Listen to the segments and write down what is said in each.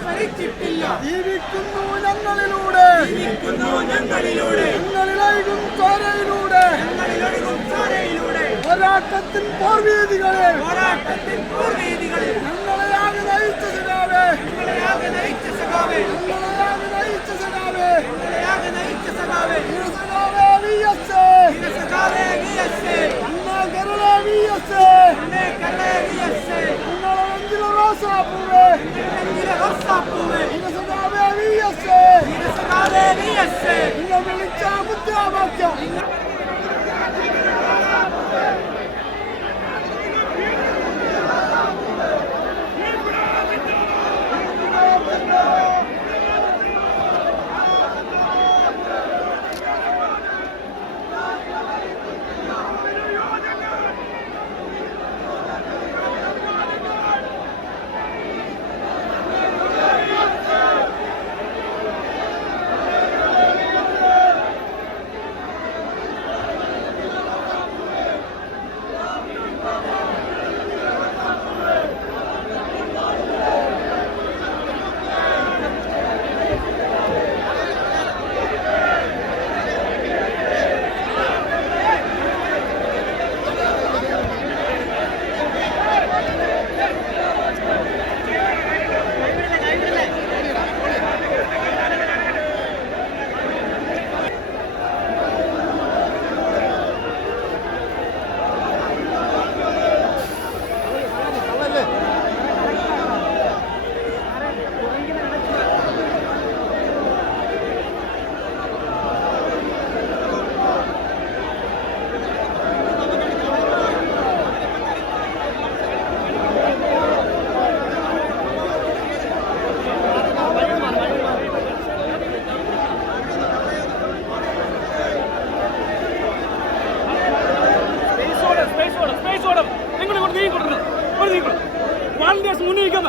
സ്മരിച്ചിട്ടില്ല. ജീവിക്കുന്നു ഞങ്ങളിലൂടെ. ഞങ്ങളിലൊഴുകും ചോരയിലൂടെ. പോരാട്ടത്തിൻ പോർവീതികളെ ഞങ്ങളെയാകെ നയിച്ച സഖാവേ. ഞങ്ങളെയാകെ നയിച്ച സഖാവേ. വി നയിച്ച സഖാവേ. അണ്ണാ കേരള വി എസ് എ. ഞങ്ങളെ നെഞ്ചിലെ റോസാപ്പൂവേ വീരസഖാവേ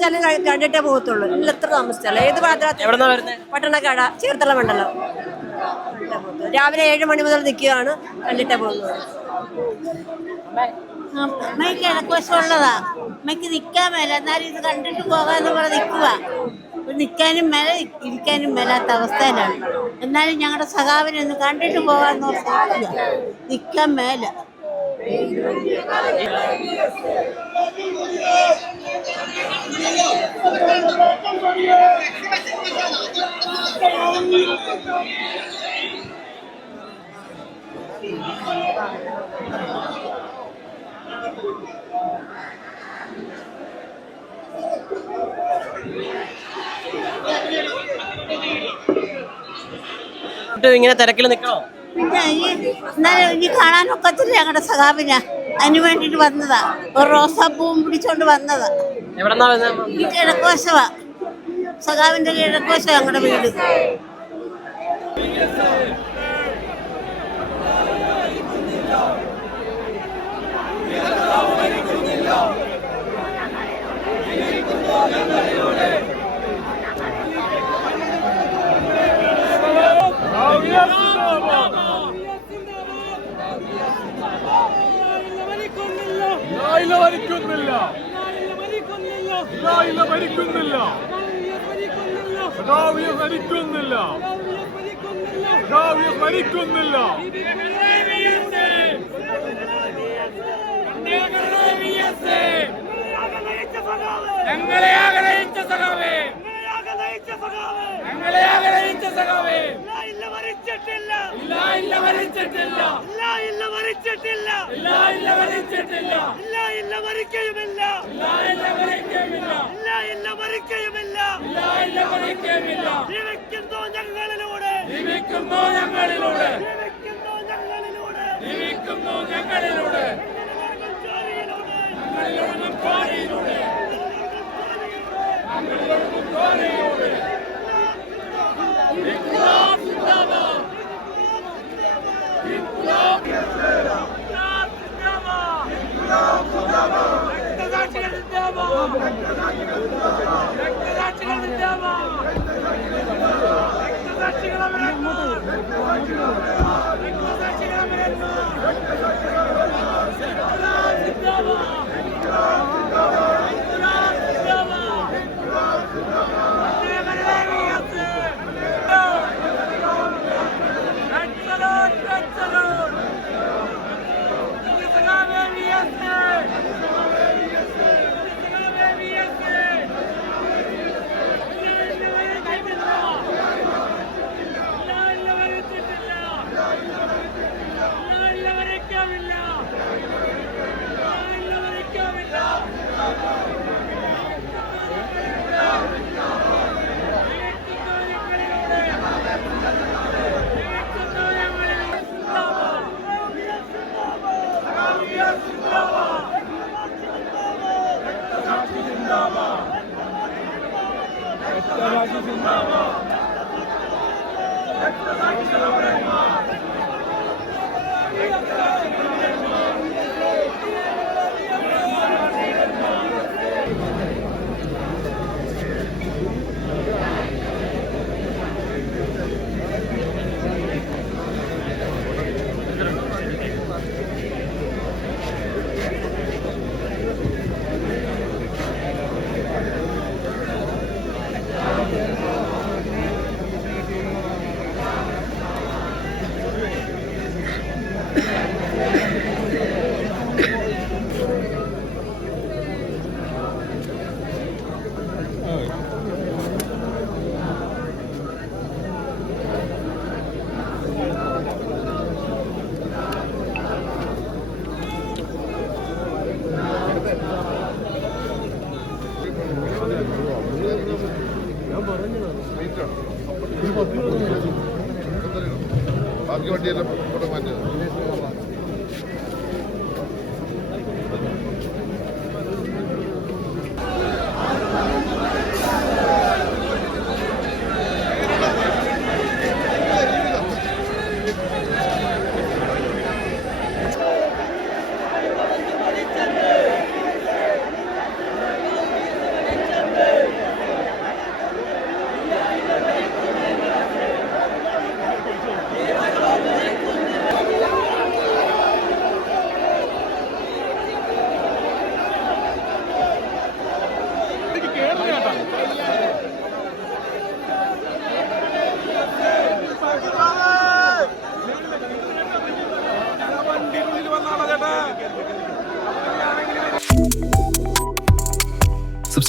താമസിച്ചാലും കണ്ടിട്ടേ പോകത്തുള്ളൂ. ഇല്ല എത്ര താമസിച്ചാലും. ഏത് പാത്രത്തിൽ പട്ടണക്കാട. ചേർത്തല മണ്ഡലം. രാവിലെ ഏഴ് മണി മുതൽ നിൽക്കുകയാണ് കണ്ടിട്ടേ പോകുന്നത്. അമ്മയ്ക്ക് ഇടക്കുവശമുള്ളതാ. അമ്മയ്ക്ക് നിൽക്കാൻ മേല. എന്നാലും ഇത് കണ്ടിട്ട് പോകാന്ന് പറഞ്ഞ് നിൽക്കുക നിൽക്കാനും മേല ഇരിക്കാനും മേലാത്ത അവസ്ഥയിലാണ്. എന്നാലും ഞങ്ങളുടെ സഖാവിനെ ഒന്ന് കണ്ടിട്ട് പോകാന്ന് പറഞ്ഞ നിൽക്കാൻ മേല. ഇങ്ങനെ തിരക്കിൽ നിൽക്കണോ? എന്നാലും ഇനി കാണാനൊക്കത്തില്ല ഞങ്ങളുടെ സഖാബിനെ അതിന് വേണ്ടിയിട്ട് വന്നതാ. ഒരു റോസാപ്പൂവും പിടിച്ചോണ്ട് വന്നതാ. എവിടെന്നാ വരുന്നത് ഈ കിഴക്കോശവാ സഖാവിന്റെ കിഴക്കോശ ഞങ്ങളുടെ വീട്. ഇല്ല ഭരിക്കുന്നില്ല ഇല്ല ഭരിക്കുന്നില്ല. പിതാവിയെ ഭരിക്കുന്നില്ല. പിതാവിയെ ഭരിക്കുന്നില്ല. ഞങ്ങളെ ആഗ്രഹിച്ച സഖാവേ. ഞങ്ങളെ ആഗ്രഹിച്ച സഖാവേ. ഇല്ല മരിച്ചിട്ടില്ല. ഇല്ല ഇല്ല മരിച്ചിട്ടില്ല. ഇല്ല ഇല്ല മരിച്ചിട്ടില്ല. ഇല്ല ഇല്ല മരിച്ചിട്ടില്ല. ഇല്ല ഇല്ല മരിക്കുകയുമില്ല ഇല്ല ഇല്ല മരിക്കുകയുമില്ല ഇല്ല ഇല്ല മരിക്കുകയുമില്ല ഇല്ല ഇല്ല മരിക്കുകയുമില്ല ജീവിക്കുന്നു ഞങ്ങളിലൂടെ. ജീവിക്കുന്നു ഞങ്ങളിലൂടെ. ജീവിക്കുന്നു ഞങ്ങളിലൂടെ. ജീവിക്കുന്നു ഞങ്ങളിലൂടെ. ഞങ്ങളിലൊഴുകും ചോരയിലൂടെ ഞങ്ങളിലൊഴുകും ചോരയിലൂടെ ರಕ್ತದಾಚಿಗಳ ವಿರುದ್ಧ ರಕ್ತದಾಚಿಗಳ ವಿರುದ್ಧ Ekta Zakir Rahman! Ekta Zakir Rahman! ബാക്കി ഇവിടെ മാറ്റിയത്